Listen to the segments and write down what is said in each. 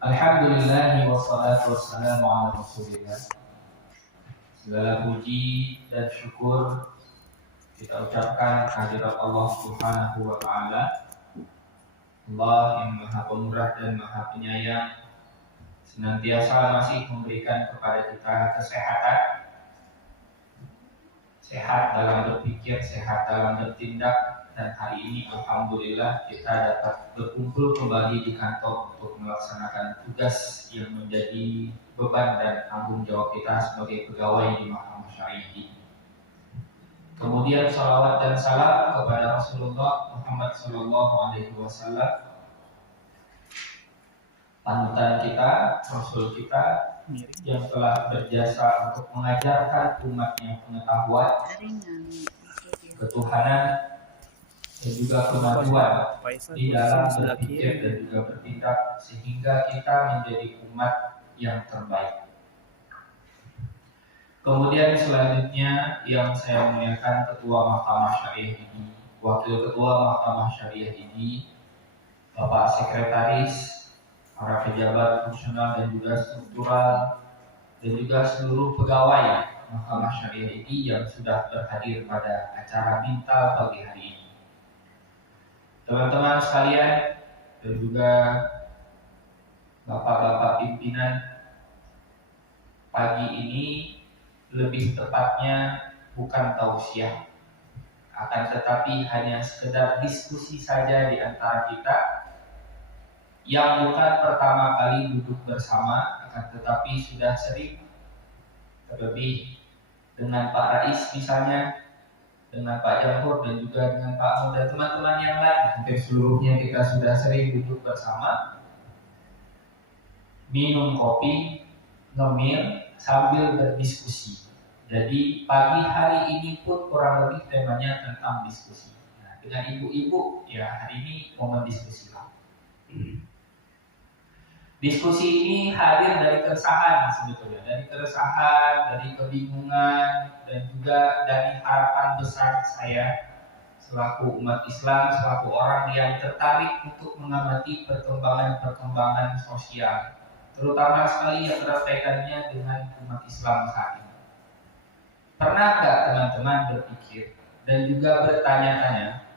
Alhamdulillah wassalatu wassalamu ala Rasulillah. Segala puji dan syukur kita ucapkan kehadirat Allah Subhanahu wa taala. Allah yang Maha Pemurah dan Maha Penyayang senantiasa masih memberikan kepada kita kesehatan, sehat dalam berpikir, sehat dalam bertindak, dan hari ini alhamdulillah kita dapat berkumpul kembali di kantor untuk melaksanakan tugas yang menjadi beban dan tanggung jawab kita sebagai pegawai di Mahkamah Syariah ini. Kemudian salawat dan salam kepada Rasulullah Muhammad SAW, panutan kita, Rasul kita yang telah berjasa untuk mengajarkan umatnya pengetahuan, ketuhanan, dan juga kemajuan di dalam berpikir dan juga bertindak sehingga kita menjadi umat yang terbaik. Kemudian selanjutnya yang saya muliakan Ketua Mahkamah Syariah ini, Wakil Ketua Mahkamah Syariah ini, Bapak Sekretaris, para pejabat fungsional dan juga struktural, dan juga seluruh pegawai Mahkamah Syariah ini yang sudah berhadir pada acara Minta pagi hari ini. Teman-teman sekalian dan juga bapak-bapak pimpinan, pagi ini lebih tepatnya bukan tausiah, akan tetapi hanya sekedar diskusi saja di antara kita yang bukan pertama kali duduk bersama, akan tetapi sudah sering, terlebih dengan Pak Rais misalnya, dengan Pak Jamhur dan juga dengan Pak Mo dan teman-teman yang lain, hampir seluruhnya kita sudah sering duduk bersama, minum kopi, ngemil sambil berdiskusi. Jadi pagi hari ini pun kurang lebih temanya tentang diskusi. Nah, dengan ibu-ibu ya hari ini momen diskusi lah. Diskusi ini hadir dari keresahan sebetulnya, dari keresahan, dari kebingungan, dan juga dari harapan besar saya selaku umat Islam, selaku orang yang tertarik untuk mengamati perkembangan sosial, terutama sekali yang berkaitannya dengan umat Islam saat ini. Pernah nggak teman-teman berpikir dan juga bertanya-tanya,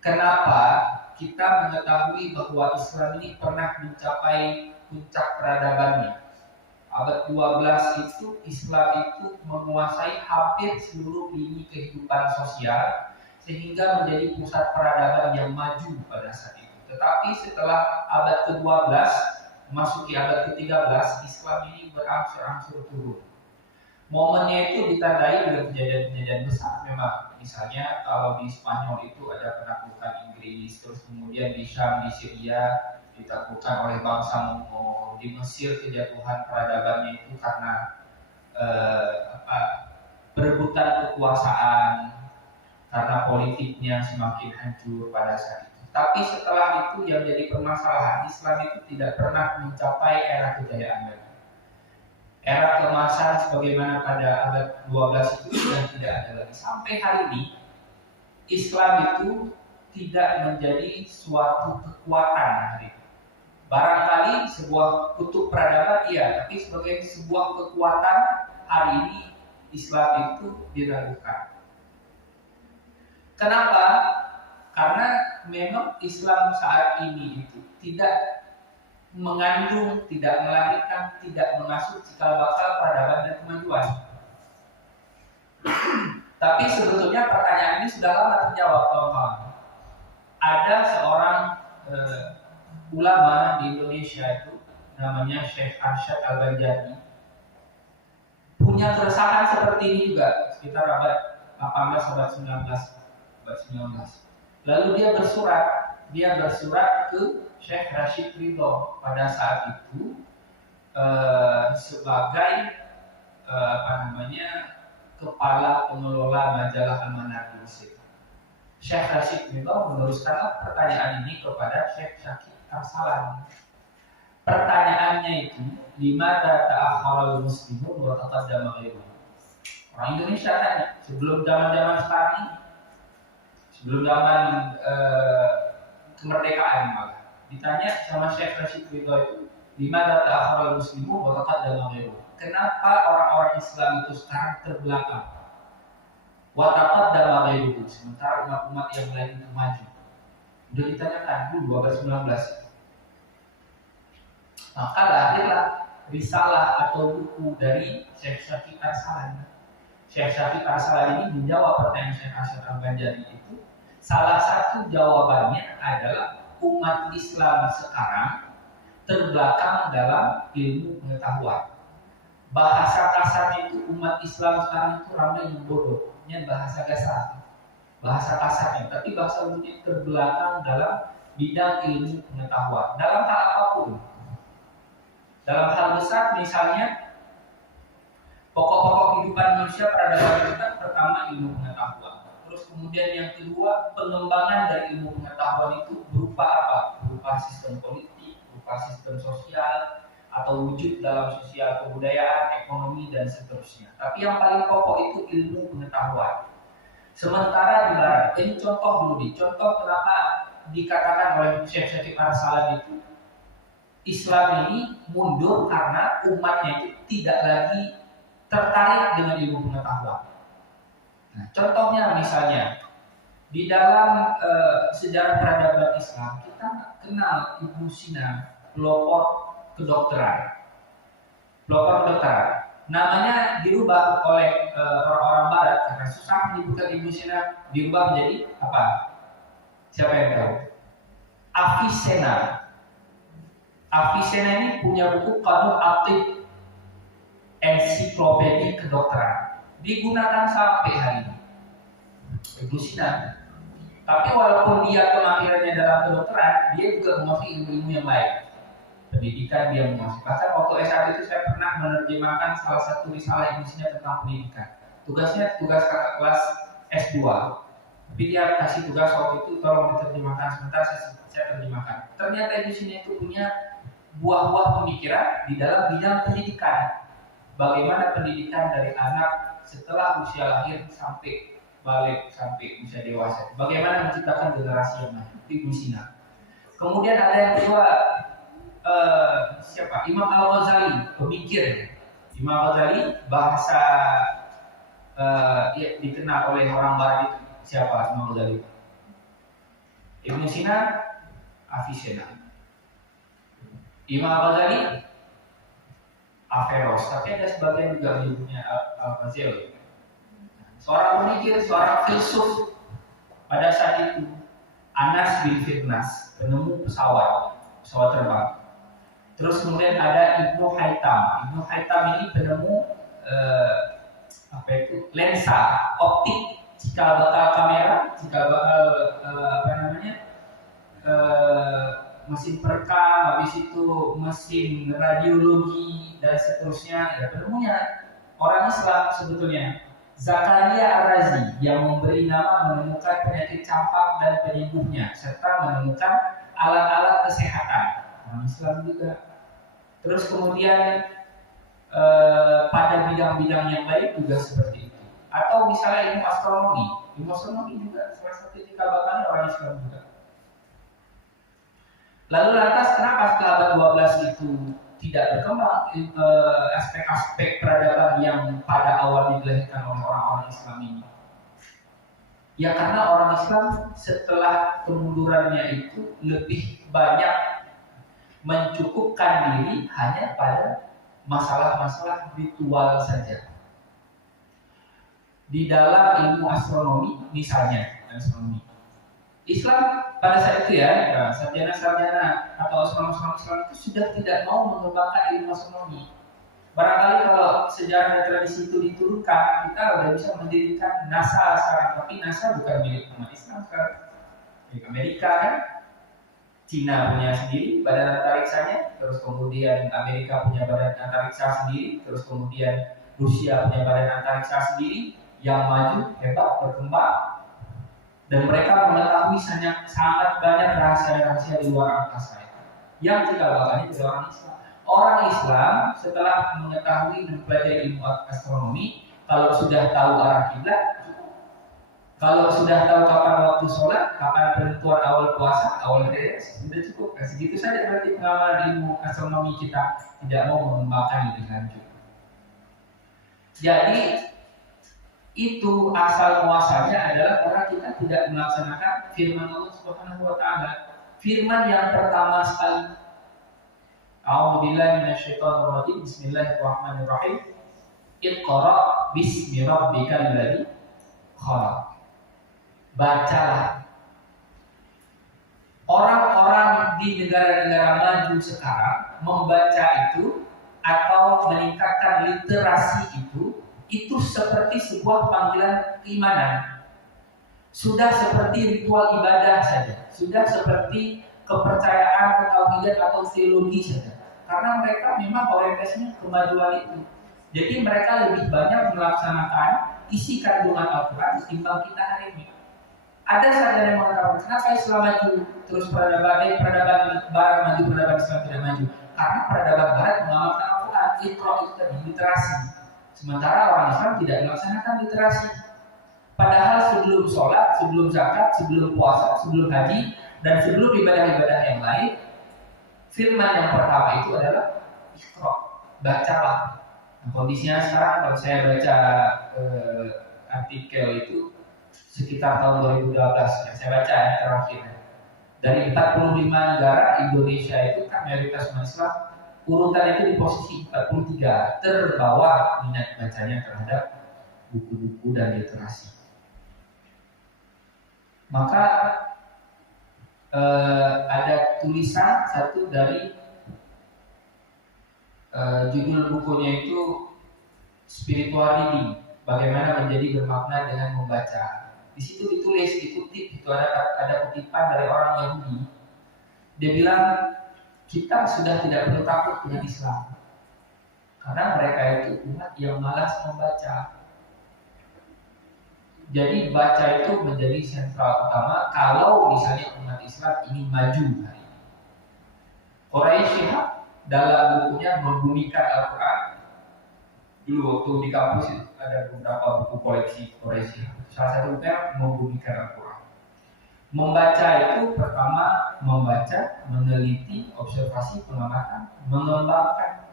kenapa kita mengetahui bahwa Islam ini pernah mencapai puncak peradabannya? Abad 12 itu Islam itu menguasai hampir seluruh lini kehidupan sosial sehingga menjadi pusat peradaban yang maju pada saat itu. Tetapi setelah abad ke-12 memasuki abad ke-13, Islam ini berangsur-angsur turun. Momennya itu ditandai dengan kejadian-kejadian besar memang. Misalnya kalau di Spanyol itu ada penaklukan Inggris, terus kemudian di Syam, di Syria ditaklukkan oleh bangsa Mongol. Di Mesir kejatuhan peradabannya itu karena perebutan kekuasaan, karena politiknya semakin hancur pada saat itu. Tapi setelah itu yang jadi permasalahan, Islam itu tidak pernah mencapai era kejayaan lagi. Era keemasan sebagaimana pada abad 12 itu sudah tidak ada lagi. Sampai hari ini Islam itu tidak menjadi suatu kekuatan hari ini. Barangkali sebuah kutub peradaban iya, tapi sebagai sebuah kekuatan hari ini Islam itu diragukan. Kenapa? Karena memang Islam saat ini itu tidak mengandung, tidak melahirkan, tidak mengasuh cikal bakal peradaban dan kemajuan. Tapi sebetulnya pertanyaan ini sudah lama terjawab, kawan-kawan. Ada seorang ulama di Indonesia itu namanya Syekh Arsyad Al-Banjari, punya keresahan seperti ini juga sekitar abad 18 abad 19. Lalu dia bersurat ke Syekh Rashid Ridho pada saat itu sebagai kepala pengelola majalah Al-Manar di Mesir. Syekh Rashid Ridho meneruskan pertanyaan ini kepada Syekh Syakib Arsalan. Pertanyaannya itu, limada ta'akhkharal muslimun wa taqaddama ghairuhum. Orang Indonesia tanya, sebelum zaman-zaman sekarang ini, sebelum zaman kemerdekaan malah, Ditanya sama Syekh Rashid Ridho itu, di mana ta'akhirul muslimu wa taqaddama ghairuhu. Kenapa orang-orang Islam itu sekarang terbelakang? Wa taqaddama ghairuhu, sementara umat-umat yang lain itu maju. Sudah ditanyakan dulu 1219. Maka lahirlah risalah atau buku dari Syekh Syafiq Arsalan. Syekh Syafiq Arsalan ini menjawab pertanyaan Syekh Hasyim Al-Banjari itu. Salah satu jawabannya adalah umat Islam sekarang terbelakang dalam ilmu pengetahuan. Bahasa kasarnya itu umat Islam sekarang itu ramai yang bodoh, ini bahasa kasar, bahasa kasarnya. Tapi bahasa umumnya terbelakang dalam bidang ilmu pengetahuan. Dalam hal apapun. Dalam hal besar misalnya pokok-pokok kehidupan manusia peradaban kita, pertama ilmu pengetahuan. Terus kemudian yang kedua, pengembangan dari ilmu pengetahuan itu berupa apa? Berupa sistem politik, berupa sistem sosial, atau wujud dalam sosial kebudayaan, ekonomi, dan seterusnya. Tapi yang paling pokok itu ilmu pengetahuan. Sementara di barat, ini contoh dulu nih, contoh kenapa dikatakan oleh Syekh Syafiq Arsalan itu Islam ini mundur karena umatnya itu tidak lagi tertarik dengan ilmu pengetahuan. Nah, contohnya misalnya di dalam sejarah peradaban Islam kita kenal Ibnu Sina, pelopor kedokteran. Namanya dirubah oleh orang-orang Barat karena susah menyebutkan Ibnu Sina, dirubah menjadi apa? Siapa yang tahu? Avicenna. Avicenna ini punya buku Qanun Atib, ensiklopedia kedokteran, digunakan sampai hari ini. Ibnu Sina. Tapi walaupun dia kemahirannya dalam kedokteran, dia juga menguasai ilmu-ilmu yang lain. Pendidikan dia menguasai. Bahkan waktu S1 itu saya pernah menerjemahkan salah satu risalah Ibnu Sina tentang pendidikan. Tugasnya tugas kakak kelas S2. Tapi dia kasih tugas waktu itu tolong diterjemahkan sebentar, saya terjemahkan. Ternyata Ibnu Sina itu punya buah-buah pemikiran di dalam bidang pendidikan. Bagaimana pendidikan dari anak setelah usia lahir sampai balik sampai usia dewasa. Bagaimana menciptakan generasi yang maju. Ibnu Sina. Kemudian ada yang kedua, siapa? Imam Al-Ghazali, pemikir. Imam Al-Ghazali bahasa dikenal oleh orang Barat itu siapa? Imam Al-Ghazali. Ibnu Sina, Avicenna. Imam Al-Ghazali, Averroes, tapi ada sebagian juga menyebutnya Al-Ghazali. Seorang pemikir, seorang filsuf pada saat itu, Anas bin Firnas, penemu pesawat terbang. Terus kemudian ada Ibnu Haytham. Ibnu Haytham ini penemu lensa optik, cikal bakal kamera, cikal bakal mesin perekam, habis itu mesin radiologi dan seterusnya. Ya, penemunya orang Islam sebetulnya, Zakaria Ar-Razi, yang memberi nama menemukan penyakit campak dan penyembuhnya serta menemukan alat-alat kesehatan. Orang Islam juga. Terus kemudian pada bidang-bidang yang lain juga seperti itu. Atau misalnya ilmu astronomi. Ilmu astronomi juga salah satu cikal bakalnya orang Islam juga. Lalu lantas kenapa setelah abad 12 itu tidak berkembang aspek-aspek peradaban yang pada awalnya dilahirkan oleh orang-orang Islam ini? Ya karena orang Islam setelah kemundurannya itu lebih banyak mencukupkan diri hanya pada masalah-masalah ritual saja. Di dalam ilmu astronomi misalnya, Islam pada saat itu ya, sarjana-sarjana atau astronom Islam itu sudah tidak mau mengembangkan ilmu astronomi. Barangkali kalau sejarah dan tradisi itu diturunkan, kita sudah bisa mendirikan NASA sekarang. Tapi NASA bukan milik umat Islam sekarang, milik Amerika kan. Cina punya sendiri badan antariksanya, terus kemudian Amerika punya badan antariksa sendiri, terus kemudian Rusia punya badan antariksa sendiri yang maju, hebat, berkembang. Dan mereka mengetahui sangat banyak rahasia-rahasia di luar angkasa yang cikal bakalnya dari orang Islam. Orang Islam setelah mengetahui dan mempelajari ilmu astronomi, kalau sudah tahu arah kiblat, Kalau sudah tahu kapan waktu sholat, kapan penentuan awal puasa, awal hari, sudah cukup. Nah, segitu saja berarti pengamalan ilmu astronomi kita, tidak mau mengembangkan lebih lanjut. Jadi itu asal muasalnya adalah karena kita tidak melaksanakan firman Allah Subhanahu wa taala. Firman yang pertama sekali, A'udzubillahi minasyaitonir rajim. Bismillahirrahmanirrahim. Iqra bismi rabbikal ladzi khalaq. Bacalah. Orang-orang di negara-negara maju sekarang membaca itu atau meningkatkan literasi itu seperti sebuah panggilan keimanan. Sudah seperti ritual ibadah saja. Sudah seperti kepercayaan, ketauhidan atau teologi saja. Karena mereka memang orientasinya kemajuan itu. Jadi mereka lebih banyak melaksanakan isi kandungan Al-Quran ketimbang kita hari ini. Ada saja yang mengatakan, kenapa Islam maju terus peradaban Barat maju, peradaban Islam tidak maju? Karena peradaban Barat mengamalkan Al-Quran, itu tadi literasi. Sementara orang Islam tidak melaksanakan literasi. Padahal sebelum sholat, sebelum zakat, sebelum puasa, sebelum haji, dan sebelum ibadah-ibadah yang lain, firman yang pertama itu adalah Iqra, bacalah. Nah, kondisinya sekarang kalau saya baca artikel itu sekitar tahun 2012 yang saya baca ya, terakhir. Dari 45 negara, Indonesia itu kan mayoritas umat Islam, urutan itu di posisi 43, terbawah minat bacanya terhadap buku-buku dan literasi. Maka ada tulisan satu dari judul bukunya itu Spiritual Reading, bagaimana menjadi bermakna dengan membaca. Di situ ditulis, dikutip, itu ada kutipan dari orang Yahudi. Dia bilang kita sudah tidak perlu takut dengan Islam, karena mereka itu umat yang malas membaca. Jadi baca itu menjadi sentral utama kalau misalnya umat Islam ingin maju hari ini. Quraisy dalam bukunya Membumikan Al-Quran, dulu waktu di kampus itu ada beberapa buku koleksi Quraisy. Salah satu bukunya Membumikan Al-Quran. Membaca itu pertama membaca, meneliti, observasi, pengamatan, mengembangkan.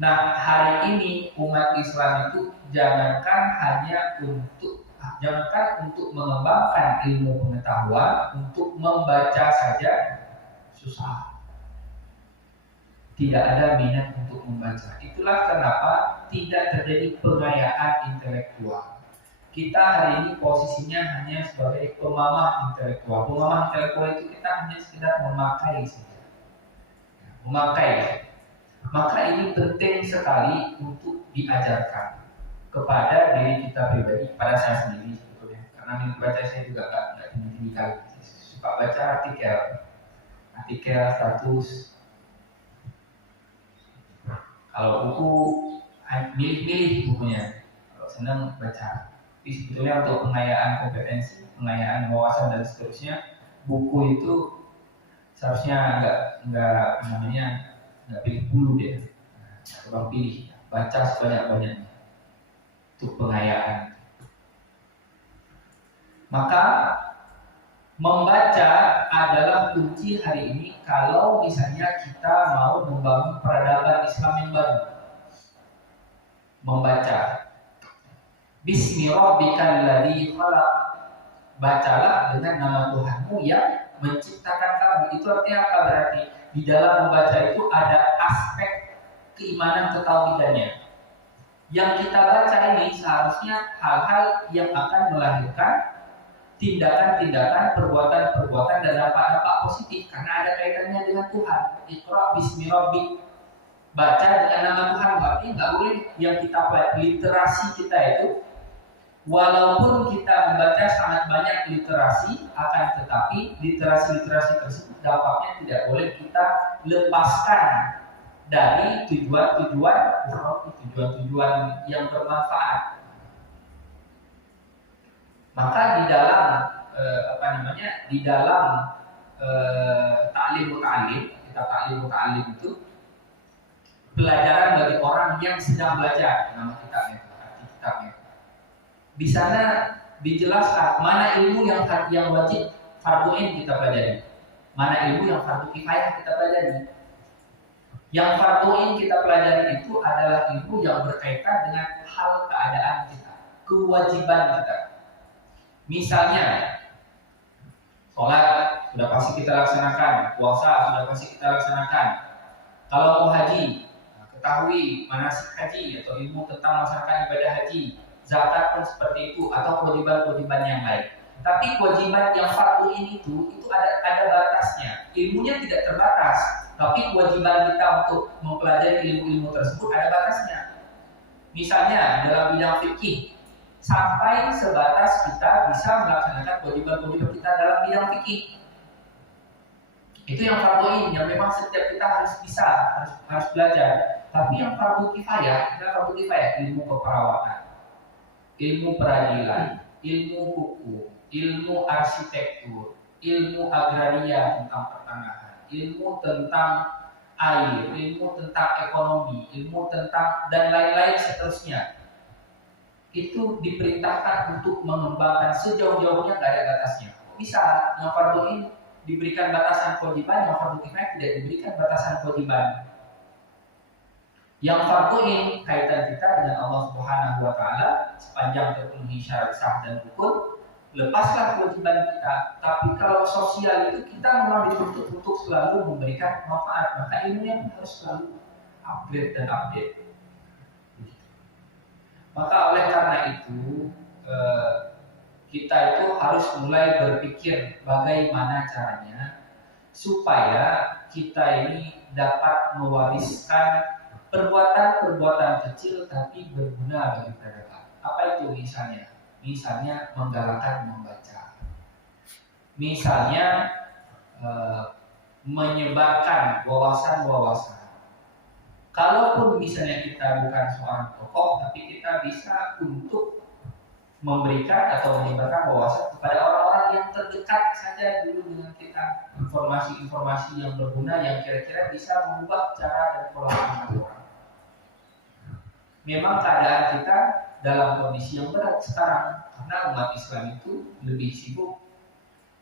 Nah, hari ini umat Islam itu jangankan untuk mengembangkan ilmu pengetahuan, untuk membaca saja susah. Tidak ada minat untuk membaca. Itulah kenapa tidak terjadi pengayaan intelektual. Kita hari ini posisinya hanya sebagai pemamah intelektual. Pemamah intelektual itu kita hanya sekedar memakai saja. Memakai. Maka ini penting sekali untuk diajarkan kepada diri kita pribadi, pada saya sendiri sebetulnya. Karena minat baca saya juga nggak tinggi kali. Suka baca artikel status. Kalau buku milih-milih bukunya. Kalau senang baca. Tapi sebetulnya untuk pengayaan kompetensi, pengayaan wawasan dan seterusnya, buku itu seharusnya nggak pilih bulu deh, coba pilih, baca sebanyak-banyaknya untuk pengayaan. Maka membaca adalah kunci hari ini kalau misalnya kita mau membangun peradaban Islam yang baru. Membaca. Bismi rabbikal ladzi khalaq. Bacalah dengan nama Tuhanmu yang menciptakan kamu. Itu artinya apa berarti? Di dalam membaca itu ada aspek keimanan ketauhidannya. Yang kita baca ini seharusnya hal-hal yang akan melahirkan tindakan-tindakan, perbuatan-perbuatan dan dampak-dampak positif karena ada kaitannya dengan Tuhan. Iqra bismi rabbik. Baca dengan nama Tuhan, berarti nggak boleh yang kita literasi kita itu, walaupun kita membaca sangat banyak literasi, akan tetapi literasi-literasi tersebut dampaknya tidak boleh kita lepaskan dari tujuan-tujuan yang bermanfaat. Maka di dalam ta'lim muta'allim, kitab ta'lim muta'allim itu pelajaran bagi orang yang sedang belajar, nama kitabnya, arti kitabnya. Di sana dijelaskan mana ilmu yang wajib fardu ain kita pelajari, mana ilmu yang fardu kifayah kita pelajari. Yang fardu ain kita pelajari itu adalah ilmu yang berkaitan dengan hal keadaan kita, kewajiban kita. Misalnya, sholat sudah pasti kita laksanakan, puasa sudah pasti kita laksanakan. Kalau mau haji, ketahui manasik haji atau ilmu tentang melaksanakan ibadah haji. Zakat pun seperti itu, atau kewajiban-kewajiban yang lain. Tapi kewajiban yang fardu ini itu ada batasnya. Ilmunya tidak terbatas, tapi kewajiban kita untuk mempelajari ilmu-ilmu tersebut ada batasnya. Misalnya dalam bidang fikih, sampai sebatas kita bisa melaksanakan kewajiban-kewajiban kita dalam bidang fikih. Itu yang fardu ain, yang memang setiap kita harus bisa, harus belajar. Tapi yang fardu kifayah adalah fardu kifayah, ilmu keperawatan, ilmu peradilan, ilmu hukum, ilmu arsitektur, ilmu agraria tentang pertanahan, ilmu tentang air, ilmu tentang ekonomi, ilmu tentang dan lain-lain seterusnya. Itu diperintahkan untuk mengembangkan sejauh-jauhnya, nggak ada batasnya. Bisa yang fardu ain diberikan batasan kewajiban, yang fardu kifayah tidak diberikan batasan kewajiban. Yang fardu ain kaitan kita dengan Allah Subhanahu wa taala sepanjang terpenuhi syarat sah dan rukun, lepaslah kewajiban kita. Tapi kalau sosial itu kita memang dituntut untuk selalu memberikan manfaat, maka ilmunya harus selalu upgrade dan update. Maka oleh karena itu kita itu harus mulai berpikir bagaimana caranya supaya kita ini dapat mewariskan perbuatan-perbuatan kecil tapi berguna bagi peradaban. Apa itu misalnya? Misalnya menggalakkan membaca. Misalnya menyebarkan wawasan-wawasan. Kalaupun misalnya kita bukan seorang tokoh, tapi kita bisa untuk memberikan atau menyebarkan wawasan kepada orang-orang yang terdekat saja dulu dengan kita, informasi-informasi yang berguna yang kira-kira bisa mengubah cara dan pola pikir orang. Memang keadaan kita dalam kondisi yang berat sekarang karena umat Islam itu lebih sibuk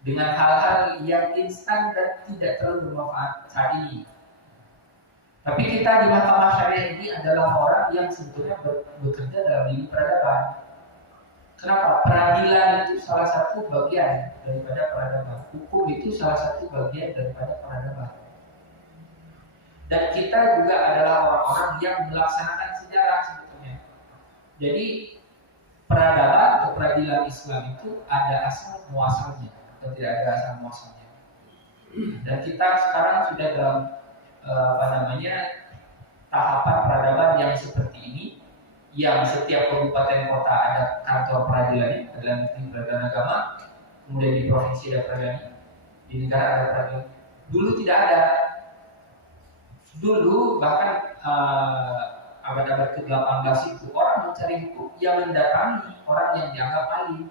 dengan hal-hal yang instan dan tidak terlalu bermanfaat saat ini. Tapi kita di Mahkamah Syariah ini adalah orang yang sebetulnya bekerja dalam lini peradaban. Kenapa? Peradilan itu salah satu bagian daripada peradaban. Hukum itu salah satu bagian daripada peradaban. Dan kita juga adalah orang-orang yang melaksanakan sejarah sebetulnya. Jadi peradaban atau peradilan Islam itu ada asal muasalnya atau tidak ada asal muasalnya. Dan kita sekarang sudah dalam tahapan peradaban yang seperti ini, yang setiap kabupaten kota ada kantor peradilan, peradilan negeri, peradilan agama, kemudian di provinsi ada peradilan, di negara ada peradilan. Dulu tidak ada. Dulu bahkan abad-abad ke-18 itu orang mencari hukum yang mendatangi orang yang dianggap alim,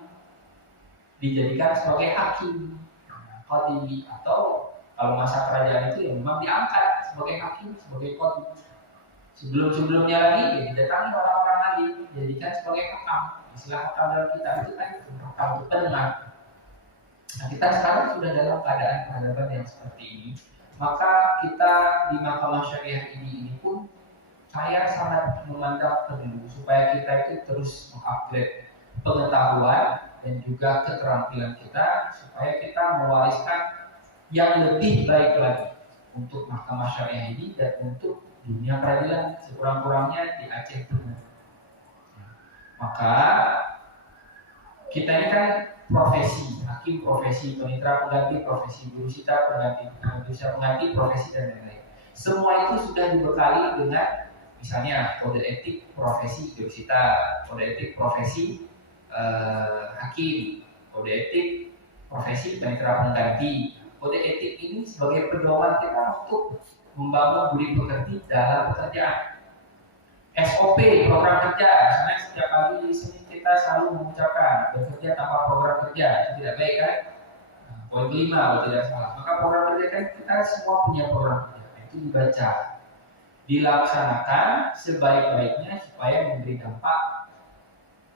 dijadikan sebagai hakim, qadhi, atau kalau masa kerajaan itu yang memang diangkat sebagai hakim, sebagai qadhi. Sebelum-sebelumnya lagi ya didatangi orang-orang alim, dijadikan sebagai hakam. Istilah hakam dalam kitab itu kan itu hakam itu pendengar. Nah, kita sekarang sudah dalam keadaan peradaban yang seperti ini. Maka kita di Mahkamah Syariah ini pun saya sangat memandang perlu supaya kita itu terus mengupgrade pengetahuan dan juga keterampilan kita supaya kita mewariskan yang lebih baik lagi untuk Mahkamah Syariah ini dan untuk dunia peradilan sekurang-kurangnya di Aceh Timur. Maka kita ini kan profesi, hakim profesi, panitera pengganti profesi, jurusita pengganti profesi dan lain-lain. Semua itu sudah dibekali dengan misalnya kode etik profesi jurusita, kode etik profesi hakim, kode etik profesi panitera pengganti. Kode etik ini sebagai pedoman kita untuk membangun budi pekerti dalam pekerjaan. SOP program kerja, misalnya setiap pagi di sini kita selalu mengucapkan bekerja tanpa program kerja itu tidak baik kan? Poin 5 kalau tidak salah. Maka program kerja kan kita semua punya program kerja, itu dibaca, dilaksanakan sebaik-baiknya supaya memberi dampak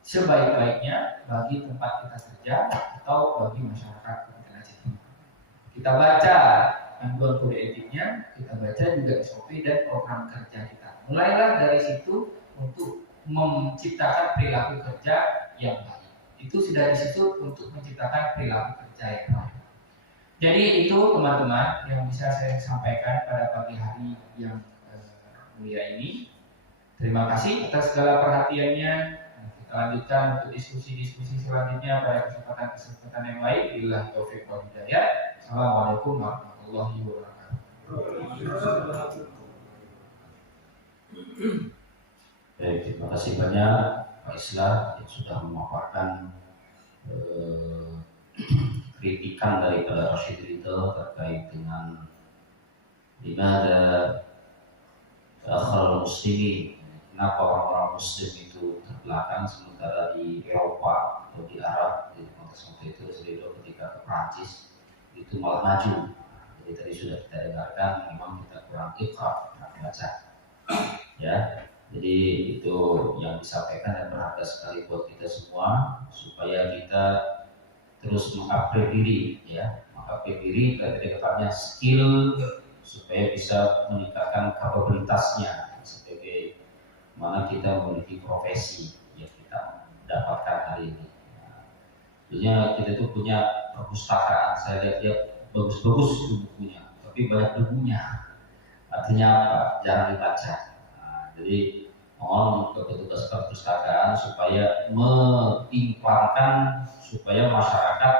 sebaik-baiknya bagi tempat kita kerja atau bagi masyarakat Aceh. Kita baca panduan kode etiknya, kita baca juga SOP dan program kerja kita. Mulailah dari situ untuk menciptakan perilaku kerja yang baik. Itu sudah disebut untuk menciptakan perilaku kerja yang baik. Jadi itu teman-teman yang bisa saya sampaikan pada pagi hari yang mulia ini. Terima kasih atas segala perhatiannya. Kita lanjutkan untuk diskusi-diskusi selanjutnya pada kesempatan yang lain. Billahi taufiq wal hidayah. Assalamualaikum warahmatullahi wabarakatuh. Baik, terima kasih banyak Pak Islah yang sudah memaparkan kritikan daripada Rashid Ridho terkait dengan dimana akhlak muslimin, kenapa orang-orang muslim itu terbelakang sementara di Eropa atau di Arab, di konteks waktu itu Ridho ketika ke Prancis itu malah maju. Jadi tadi sudah kita dengarkan memang kita kurang ikhlas baca ya. Jadi itu yang disampaikan dan berharga sekali buat kita semua supaya kita terus mengupgrade diri ya, mengupgrade diri kedepannya skill supaya bisa meningkatkan kapabilitasnya sebagai mana kita memiliki profesi yang kita dapatkan hari ini. Tentunya kita itu punya perpustakaan, saya lihat bagus-bagus itu bukunya, tapi banyak debunya. Artinya apa? Jarang dibaca. Jadi mohon ke petugas perpustakaan supaya menginklankan supaya masyarakat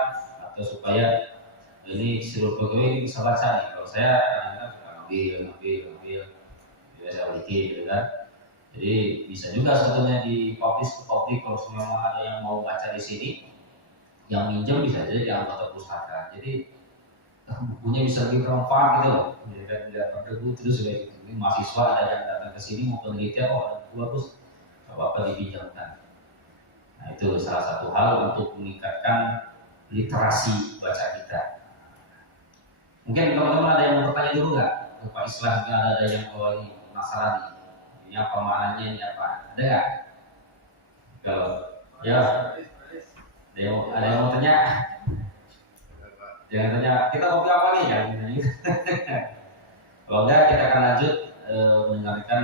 atau supaya ini seluruh pegawai bisa baca nih. Kalau saya kadang-kadang suka ngambil, biasa bikin gitu kan. Jadi bisa juga sebetulnya di publish ke publik kalau memang ada yang mau baca di sini, yang minjem bisa jadi di anggota pustaka. Jadi bukunya bisa lebih bermanfaat gitu loh. Jadi kan tidak berdebu terus kayak gitu. Ini mahasiswa ada yang datang ke sini mau penelitian, oh ada buku bagus, apa dipinjamkan. Nah itu salah satu hal untuk meningkatkan literasi baca kita. Mungkin teman-teman ada yang mau bertanya dulu nggak? Pak Islah juga ada yang ini penasaran nih. Ini apa maknanya, ini apa? Ada nggak? Kalau ya ada yang mau tanya? Jangan tanya kita kopi apa nih kan? Kalau enggak kita akan lanjut mendengarkan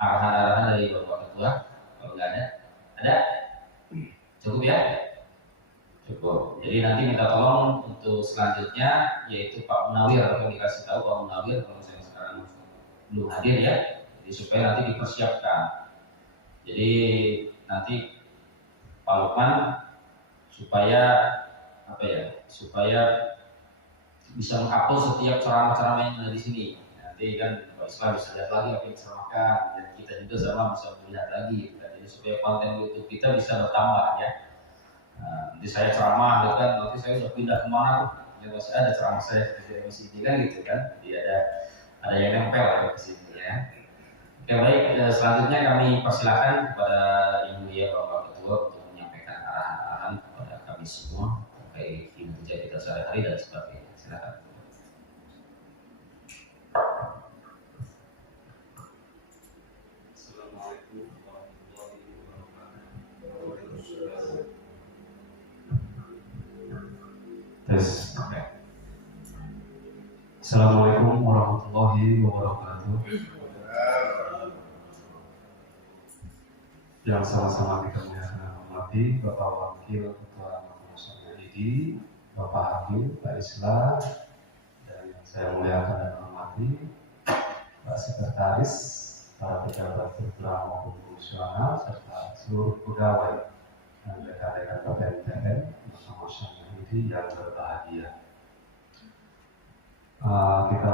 arahan-arahan dari Bapak Ketua. Kalau enggak ada? Cukup ya? Cukup. Jadi nanti minta tolong untuk selanjutnya yaitu Pak Munawir, atau dikasih tahu Pak Munawir kalau saya sekarang belum hadir ya. Jadi supaya nanti dipersiapkan. Jadi nanti Pak Lukman supaya bisa menghapus setiap ceramah-ceramah yang ada di sini. Nanti kan Pak Islam bisa lihat lagi apa yang diceramahkan dan kita juga sama bisa melihat lagi. Jadi supaya konten YouTube kita bisa bertambah ya. Nanti saya ceramah, gitu kan, nanti saya udah pindah kemana, ya masih ada ceramah saya di sini kan gitu kan. Jadi ada yang nempel ya ke sini ya. Oke baik, selanjutnya kami persilakan kepada Yang Mulia Bapak Ketua untuk menyampaikan arahan-arahan kepada kami semua terkait kinerja kita sehari-hari dan sebagainya. Silakan. Assalamualaikum warahmatullahi wabarakatuh. Assalamualaikum warahmatullahi wabarakatuh. Yang sama-sama kita hormati Bapak Wakil Ketua Mahkamah ID, Bapak Hakim, Pak Islah, dan yang saya muliakan dan hormati Pak Sekretaris, para pejabat struktural maupun fungsional, serta seluruh pegawai dan rekan-rekan KPMTN bersama masyarakat ini yang berbahagia. Kita